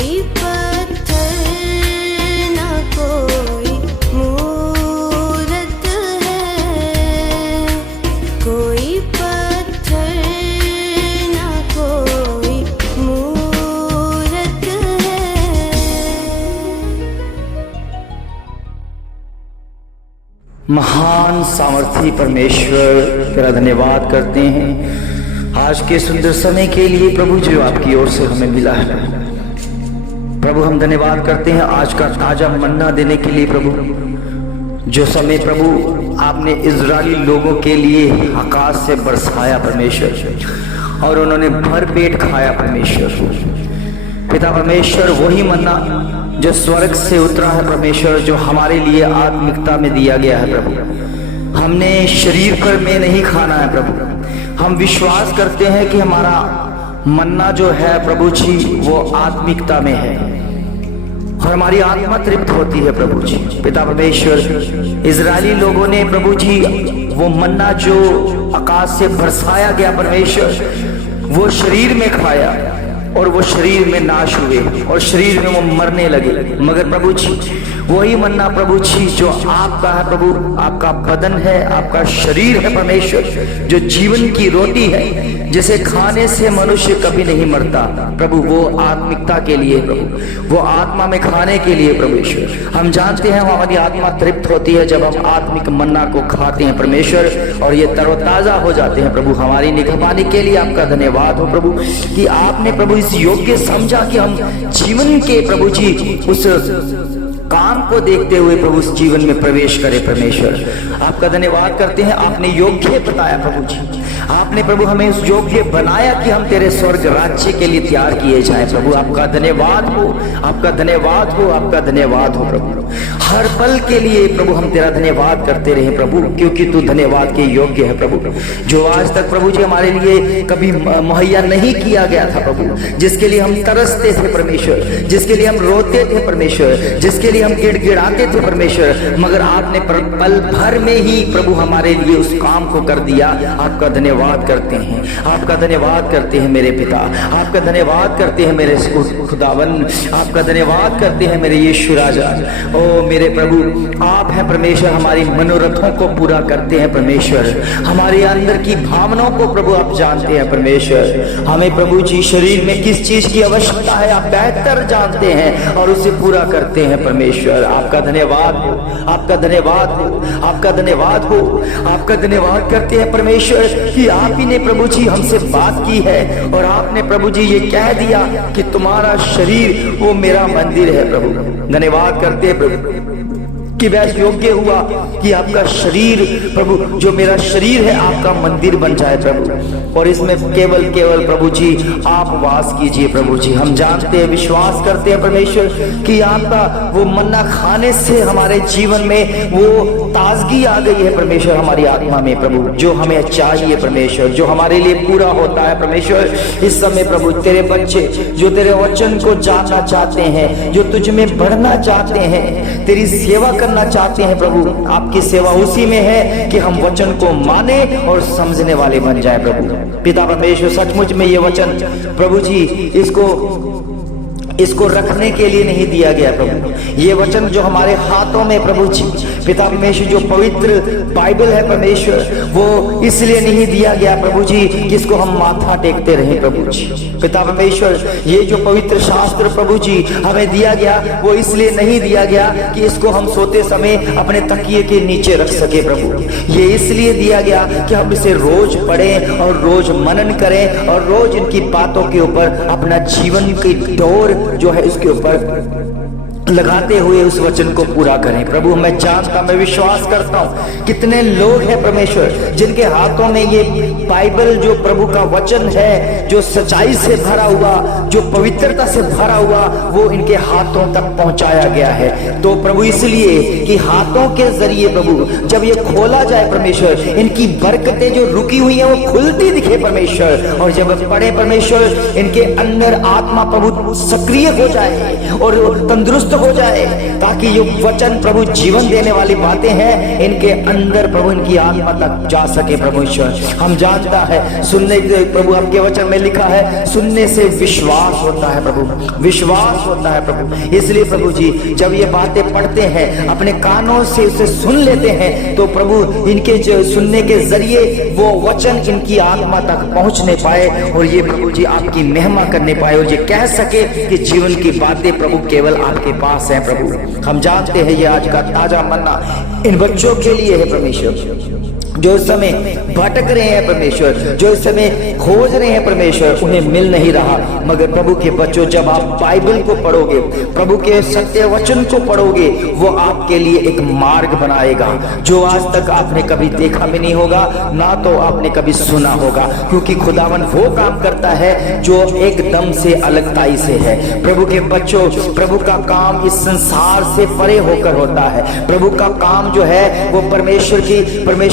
कोई पत्थर ना कोई मूरत है, कोई पत्थर ना कोई मूरत है। महान सामर्थी परमेश्वर, तेरा धन्यवाद करते हैं आज के सुंदर समय के लिए प्रभु जो आपकी ओर से हमें मिला है। प्रभु हम धन्यवाद करते हैं आज का ताजा मन्ना देने के लिए प्रभु, जो समय प्रभु आपने इजरायली लोगों के लिए आकाश से बरसाया परमेश्वर, और उन्होंने भर पेट खाया परमेश्वर। पिता परमेश्वर, वही मन्ना जो स्वर्ग से उतरा है परमेश्वर, जो हमारे लिए आत्मिकता में दिया गया है प्रभु। हमने शरीर पर में नहीं खाना है प्रभु। हम विश्वास करते हैं कि हमारा मन्ना जो है प्रभु जी वो आत्मिकता में है, और हमारी आत्मा तृप्त होती है प्रभु जी। पिता परमेश्वर, इजरायली लोगों ने प्रभु जी वो मन्ना जो आकाश से बरसाया गया परमेश्वर, वो शरीर में खाया और वो शरीर में नाश हुए और शरीर में वो मरने लगे। मगर प्रभु जी वही मन्ना प्रभु जी जो आपका है प्रभु, आपका बदन है, आपका शरीर है परमेश्वर, जो जीवन की रोटी है, जिसे खाने से मनुष्य कभी नहीं मरता प्रभु, वो आत्मिकता के लिए प्रभु, वो आत्मा में खाने के लिए परमेश्वर। हम जानते हैं हमारी आत्मा तृप्त होती है जब हम आत्मिक मन्ना को खाते हैं परमेश्वर, और ये तरोताजा हो जाते हैं प्रभु। हमारी निगहबानी के लिए आपका धन्यवाद हो प्रभु कि आपने प्रभु इस योग्य समझा कि हम जीवन के प्रभु जी उस काम को देखते हुए प्रभु उस जीवन में प्रवेश करें परमेश्वर। आपका धन्यवाद करते हैं, आपने योग्य बताया प्रभु जी, आपने प्रभु हमें उस योग्य बनाया कि हम तेरे स्वर्ग राज्य के लिए तैयार किए जाए प्रभु। आपका धन्यवाद हो, आपका धन्यवाद हो, आपका धन्यवाद हो प्रभु। हर पल के लिए प्रभु हम तेरा धन्यवाद करते रहे प्रभु, क्योंकि तू धन्यवाद के योग्य है प्रभु। जो आज तक प्रभु जी हमारे लिए कभी मुहैया नहीं किया गया था प्रभु, जिसके लिए हम तरसते थे परमेश्वर, जिसके लिए हम रोते थे परमेश्वर, जिसके लिए हम गिड़गिड़ाते थे परमेश्वर, मगर आपने पल भर में ही प्रभु हमारे लिए उस काम को कर दिया। आपका धन्यवाद करते हैं, आपका धन्यवाद करते हैं मेरे पिता, आपका धन्यवाद करते हैं मेरे खुदावन, आपका धन्यवाद करते हैं मेरे यीशु राजा। ओ मेरे प्रभु, आप हैं परमेश्वर, हमारी मनोरथों को पूरा करते हैं परमेश्वर, हमारे अंदर की भावनाओं को प्रभु आप जानते हैं परमेश्वर। हमें प्रभु जी शरीर में किस चीज की आवश्यकता है आप बेहतर जानते हैं और उसे पूरा करते हैं परमेश्वर। आपका धन्यवाद हो, आपका धन्यवाद हो, आपका धन्यवाद हो, आपका धन्यवाद करते हैं परमेश्वर कि आप ही ने प्रभु जी हमसे बात की है, और आपने प्रभु जी ये कह दिया कि तुम्हारा शरीर वो मेरा मंदिर है प्रभु। धन्यवाद करते हैं प्रभु कि वह योग्य हुआ कि आपका शरीर प्रभु, जो मेरा शरीर है, आपका मंदिर बन जाए प्रभु, और इसमें केवल केवल प्रभु जी आप वास कीजिए प्रभु जी। हम जानते हैं, विश्वास करते हैं परमेश्वर कि आपका वो मन्ना खाने से हमारे जीवन में वो ताजगी आ गई है परमेश्वर, हमारी आत्मा में प्रभु, जो हमें चाहिए परमेश्वर, जो हमारे लिए पूरा होता है परमेश्वर। इस समय प्रभु तेरे बच्चे जो तेरे वचन को जानना चाहते हैं, जो तुझ में बढ़ना चाहते हैं, तेरी सेवा करना चाहते हैं प्रभु, आपकी सेवा उसी में है कि हम वचन को माने और समझने वाले बन जाए प्रभु। पिता परमेश्वर, सचमुच में ये वचन प्रभु जी इसको रखने के लिए नहीं दिया गया प्रभु, ये वचन जो हमारे हाथों में प्रभु जी पिता परमेश्वर, जो पवित्र बाइबल है परमेश्वर, वो इसलिए नहीं दिया गया प्रभु जी कि इसको हम माथा टेकते रहे प्रभु जी। पिता परमेश्वर, ये जो पवित्र शास्त्र प्रभु जी हमें दिया गया, वो इसलिए नहीं दिया गया कि इसको हम सोते समय अपने तकिए के नीचे रख सके प्रभु, ये इसलिए दिया गया कि हम इसे रोज पढ़ें और रोज मनन करें और रोज इनकी बातों के ऊपर अपना जीवन की डोर जो है इसके ऊपर लगाते हुए उस वचन को पूरा करें प्रभु। मैं जानता, मैं विश्वास करता हूं कितने लोग हैं परमेश्वर जिनके हाथों में ये बाइबल जो प्रभु का वचन है, जो सच्चाई से भरा हुआ, जो पवित्रता से भरा हुआ, वो इनके हाथों तक पहुंचाया गया है। तो प्रभु इसलिए कि हाथों के जरिए प्रभु जब ये खोला जाए परमेश्वर, इनकी बरकतें जो रुकी हुई है वो खुलती दिखे परमेश्वर, और जब पढ़े परमेश्वर इनके अंदर आत्मा प्रभु सक्रिय हो जाए और तंदुरुस्त हो जाए, ताकि ये वचन प्रभु जीवन देने वाली बातें हैं, इनके अंदर प्रभु इनकी आत्मा तक जा सके। प्रभु ईश्वर हम जानता है सुनने, प्रभु आपके वचन में लिखा है सुनने से विश्वास होता है प्रभु, विश्वास होता है प्रभु। इसलिए प्रभु जी जब ये बातें पढ़ते हैं, अपने कानों से उसे सुन लेते हैं, तो प्रभु इनके जो सुनने के जरिए वो वचन इनकी आत्मा तक पहुंचने पाए, और ये प्रभु जी आपकी महिमा करने पाए, और ये कह सके कि जीवन की बातें प्रभु केवल आपके पास है। प्रभु हम जानते हैं ये आज का ताजा मन्ना इन बच्चों के लिए है परमेश्वर, जो इस समय भटक रहे हैं परमेश्वर, जो इस समय खोज रहे हैं परमेश्वर, उन्हें मिल नहीं रहा। मगर प्रभु के बच्चों, जब आप बाइबल को पढ़ोगे, प्रभु के सत्य वचन को पढ़ोगे, वो आपके लिए एक मार्ग बनाएगा जो आज तक आपने कभी देखा भी नहीं होगा, ना तो आपने कभी सुना होगा। क्योंकि खुदावन वो काम करता है जो एकदम से अलगताई से है। प्रभु के बच्चों, प्रभु का काम इस संसार से परे होकर होता है। प्रभु का काम जो है वो परमेश्वर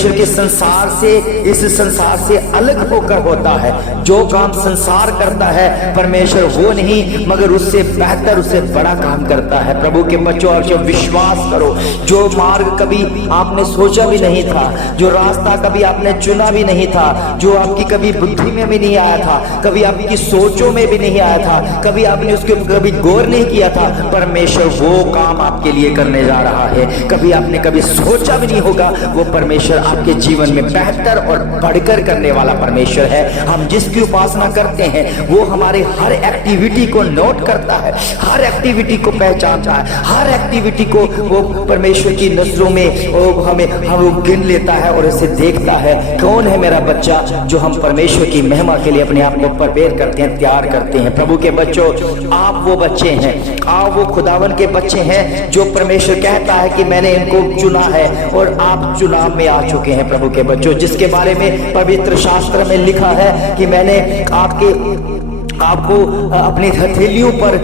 के संसार से, इस संसार से अलग होकर होता है। जो काम संसार करता है परमेश्वर वो नहीं, मगर उससे बेहतर, उससे बड़ा काम करता है। प्रभु के बच्चों, और जब विश्वास करो, जो मार्ग कभी आपने सोचा भी नहीं था, जो रास्ता कभी आपने चुना भी नहीं था, जो आपकी कभी बुद्धि में भी नहीं आया था, कभी आपकी सोचों में भी नहीं आया था, कभी आपने उसके कभी गौर नहीं किया था, परमेश्वर वो काम आपके लिए करने जा रहा है। कभी आपने कभी सोचा भी नहीं होगा, वो परमेश्वर आपके जीवन में बेहतर और बढ़कर करने वाला परमेश्वर है। हम जिसकी उपासना करते हैं वो हमारे हर एक्टिविटी को नोट करता है, हर एक्टिविटी को पहचानता है, हर एक्टिविटी को वो परमेश्वर की नजरों में हम गिन लेता है और इसे देखता है कौन है मेरा बच्चा, जो हम परमेश्वर की महिमा के लिए अपने आप को प्रिपेयर करते हैं, तैयार करते हैं। प्रभु के बच्चों, आप वो बच्चे हैं, आप वो खुदावन के बच्चे हैं जो परमेश्वर कहता है कि मैंने इनको चुना है, और आप चुनाव में आ चुके हैं प्रभु के बच्चों, जिसके बारे में पवित्र शास्त्र में लिखा है कि मैंने आपको अपनी हथेलियों पर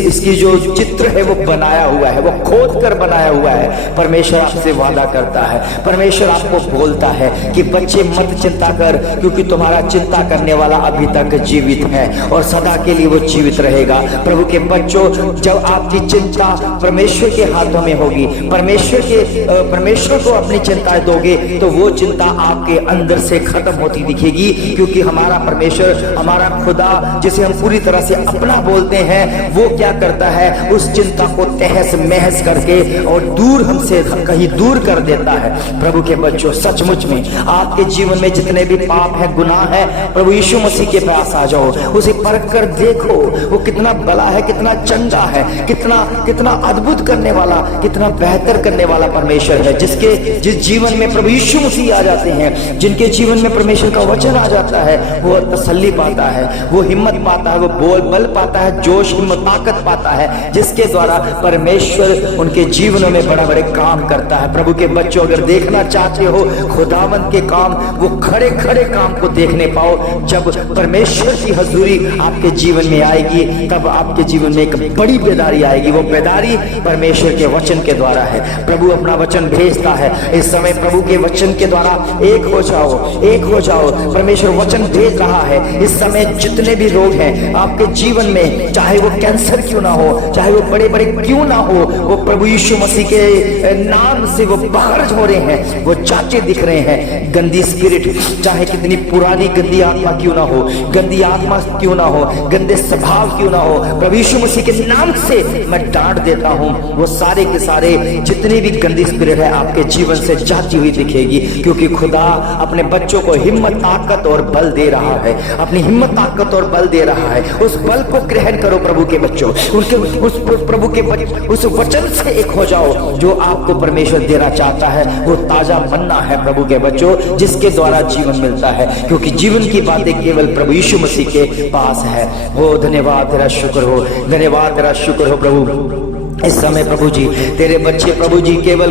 इसकी जो चित्र है वो बनाया हुआ है, वो खोद कर बनाया हुआ है। परमेश्वर आपसे वादा करता है, परमेश्वर आपको बोलता है कि बच्चे मत चिंता कर, क्योंकि तुम्हारा चिंता करने वाला अभी तक जीवित है और सदा के लिए वो जीवित रहेगा। प्रभु के बच्चों, जब आपकी चिंता परमेश्वर के हाथों में होगी, परमेश्वर को अपनी चिंता दोगे, तो वो चिंता आपके अंदर से खत्म होती दिखेगी। क्योंकि हमारा परमेश्वर, हमारा खुदा, जिसे हम पूरी तरह से अपना बोलते हैं, वो क्या करता है, उस चिंता को तहस महस करके और दूर हमसे कहीं दूर कर देता है। प्रभु के बच्चों, सचमुच में आपके जीवन में जितने भी पाप है, गुनाह है, प्रभु यीशु मसीह के पास आ जाओ, उसे परख कर देखो, वो कितना भला है, कितना चंगा है, कितना अद्भुत करने वाला, कितना बेहतर करने वाला परमेश्वर है। जिस जीवन में प्रभु यीशु मसीह आ जाते हैं, जिनके जीवन में परमेश्वर का वचन आ जाता है, वो तसल्ली पाता है, वो हिम्मत पाता है, वो बल पाता है, जोश, हिम्मत, ताकत पाता है, जिसके द्वारा परमेश्वर उनके जीवनों में बड़ा बड़े काम करता है। प्रभु के बच्चों, अगर देखना चाहते हो खुदावंत के काम, वो खड़े खड़े काम को देखने पाओ। जब परमेश्वर की हजूरी आपके जीवन में आएगी, तब आपके जीवन में एक बड़ी बेदारी आएगी। वो बेदारी परमेश्वर के वचन के द्वारा है। प्रभु अपना वचन भेजता है। इस समय प्रभु के वचन के द्वारा एक हो जाओ, एक हो जाओ। परमेश्वर वचन भेज रहा है। इस समय जितने भी रोग हैं आपके जीवन में, चाहे वो कैंसर क्यों ना हो, चाहे वो बड़े बड़े क्यों ना हो, वो प्रभु यीशु मसीह के नाम से वो बाहर हो रहे हैं, वो जाते दिख रहे हैं। गंदी स्पिरिट, चाहे कितनी पुरानी गंदी आत्मा क्यों ना हो, गंदी आत्मा क्यों ना हो, गंदे स्वभाव क्यों ना हो, प्रभु यीशु मसीह के नाम से मैं डांट देता हूं। वो सारे के सारे जितनी भी गंदी स्पिरिट है आपके जीवन से जाती हुई दिखेगी। क्योंकि खुदा अपने बच्चों को हिम्मत, ताकत और बल दे रहा है, अपनी हिम्मत, ताकत और बल दे रहा है। उस बल को ग्रहण करो प्रभु के बच्चों, उनके उस प्रभु के उस वचन से एक हो जाओ जो आपको परमेश्वर देना चाहता है। वो ताजा मन्ना है प्रभु के बच्चों, जिसके द्वारा जीवन मिलता है। क्योंकि जीवन की बातें केवल प्रभु यीशु मसीह के पास है। ओ धन्यवाद, तेरा शुक्र हो, धन्यवाद, तेरा शुक्र हो प्रभु। इस समय प्रभु जी तेरे बच्चे प्रभु जी केवल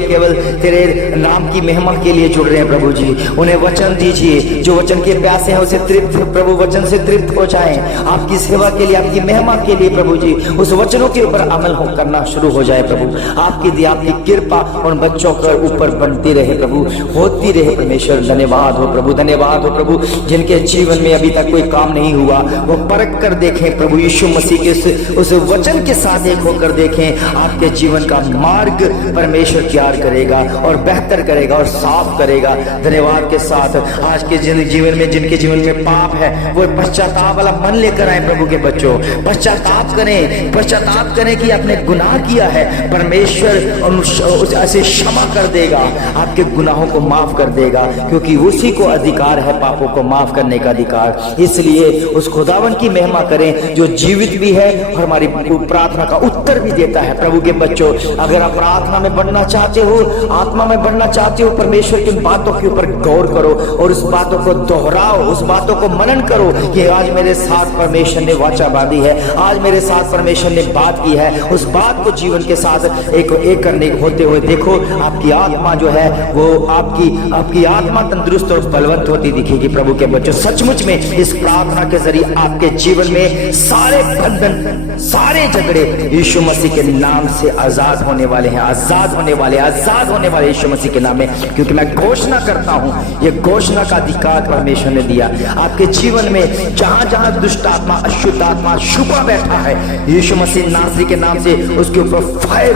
तेरे नाम की महिमा के लिए जुड़ रहे हैं प्रभु जी। उन्हें वचन दीजिए, जो वचन के प्यासे हैं उसे तृप्त प्रभु वचन से तृप्त हो जाएं। आपकी सेवा के लिए, आपकी महिमा के लिए प्रभु जी उस वचनों के ऊपर अमल करना शुरू हो जाए प्रभु। आपकी कृपा उन बच्चों के ऊपर बनती रहे प्रभु, होती रहे परमेश्वर। धन्यवाद हो प्रभु, धन्यवाद हो प्रभु। जिनके जीवन में अभी तक कोई काम नहीं हुआ वो परख कर देखें प्रभु यीशु मसीह के उस वचन के साथ एक होकर देखें। आपके जीवन का मार्ग परमेश्वर तैयार करेगा और बेहतर करेगा और साफ करेगा। धन्यवाद के साथ आज के जीवन में जिनके जीवन में पाप है वो पश्चाताप वाला मन लेकर आए प्रभु के बच्चों। पश्चाताप करें कि आपने गुनाह किया है, परमेश्वर ऐसे क्षमा कर देगा, आपके गुनाहों को माफ कर देगा, क्योंकि उसी को अधिकार है पापों को माफ करने का अधिकार। इसलिए उस खुदावन की महिमा करें जो जीवित भी है और हमारी प्रार्थना का उत्तर भी देता है। प्रभु के बच्चों, अगर आप प्रार्थना में बढ़ना चाहते हो, आत्मा में बढ़ना चाहते हो, परमेश्वर की बातों के ऊपर गौर करो और उस बातों को दोहराओ, उस बातों को मनन करो कि आज मेरे साथ परमेश्वर ने वाचा बांधी है, आज मेरे साथ परमेश्वर ने बात की है। उस बात को जीवन के साथ एक करने होते हुए देखो, आपकी आत्मा जो है वो आपकी आत्मा तंदुरुस्त और बलवंत होती दिखेगी। प्रभु के बच्चों, सचमुच में इस प्रार्थना के जरिए आपके जीवन में सारे बंधन, सारे झगड़े यीशु मसीह के नाम से आजाद होने वाले हैं, आजाद होने वाले यीशु मसीह के नाम में। क्योंकि मैं घोषणा करता हूं, ये घोषणा का अधिकार परमेश्वर ने दिया। आपके जीवन में जहां जहां दुष्ट आत्मा, अशुद्ध आत्मा छुपा बैठा है, यीशु मसीह नासरी के नाम से उसके ऊपर फायर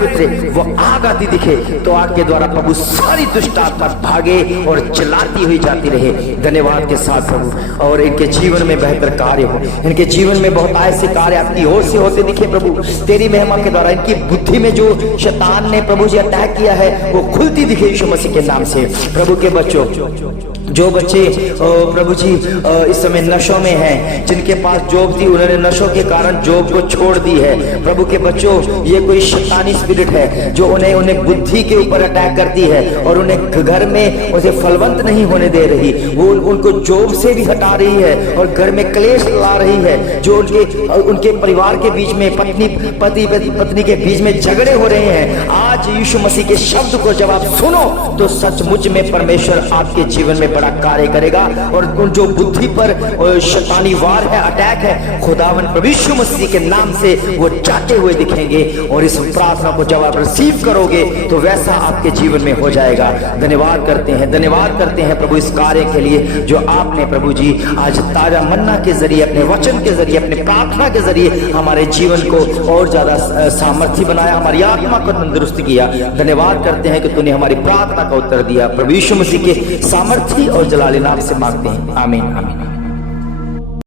उतरे, वो आग आती दिखे तो आग के द्वारा प्रभु सारी दुष्ट आत्मा भागे और चलाती हुई जाती रहे। धन्यवाद के साथ प्रभु, और इनके जीवन में बेहतर कार्य हो, इनके जीवन में बहुत ऐसे कार्य आपकी ओर से होते दिखे प्रभु। तेरी महिमा के द्वारा इनकी बुद्धि में जो शैतान ने प्रभु जी अटैक किया है वो खुलती दिखे यीशु मसीह के नाम से। प्रभु के बच्चों, जो बच्चे प्रभु जी इस समय नशों में हैं, जिनके पास जॉब थी उन्होंने नशों के कारण जॉब को छोड़ दी है, प्रभु के बच्चों ये कोई शैतानी स्पिरिट है जो उन्हें बुद्धि के ऊपर अटैक करती है और उन्हें घर में उसे फलवंत नहीं होने दे रही। वो उनको जॉब से भी हटा रही है और घर में क्लेश ला रही है, जो उनके परिवार के बीच में पत्नी के बीच में झगड़े हो रहे हैं। आज यीशु मसीह के शब्द को जब आप सुनो तो सचमुच में परमेश्वर आपके जीवन में बड़ा कार्य करेगा और जो बुद्धि पर शैतानी वार है, अटैक है, खुदावन प्रभु यीशु मसीह के नाम से वो जाते हुए दिखेंगे। और इस प्रार्थना को जब आप रिसीव करोगे तो वैसा आपके जीवन में हो जाएगा। धन्यवाद करते हैं प्रभु इस कार्य के लिए जो आपने प्रभु जी आज ताजा मन्ना के जरिए, अपने वचन के जरिए, अपने प्रार्थना के जरिए हमारे जीवन को और ज्यादा सामर्थ्य बनाया, हमारी आत्मा को तंदुरुस्त किया। धन्यवाद करते हैं कि तूने हमारी प्रार्थना का उत्तर दिया। प्रभु यीशु मसीह के सामर्थ्य और जलाली नाम से मांगते हैं, आमीन आमीन।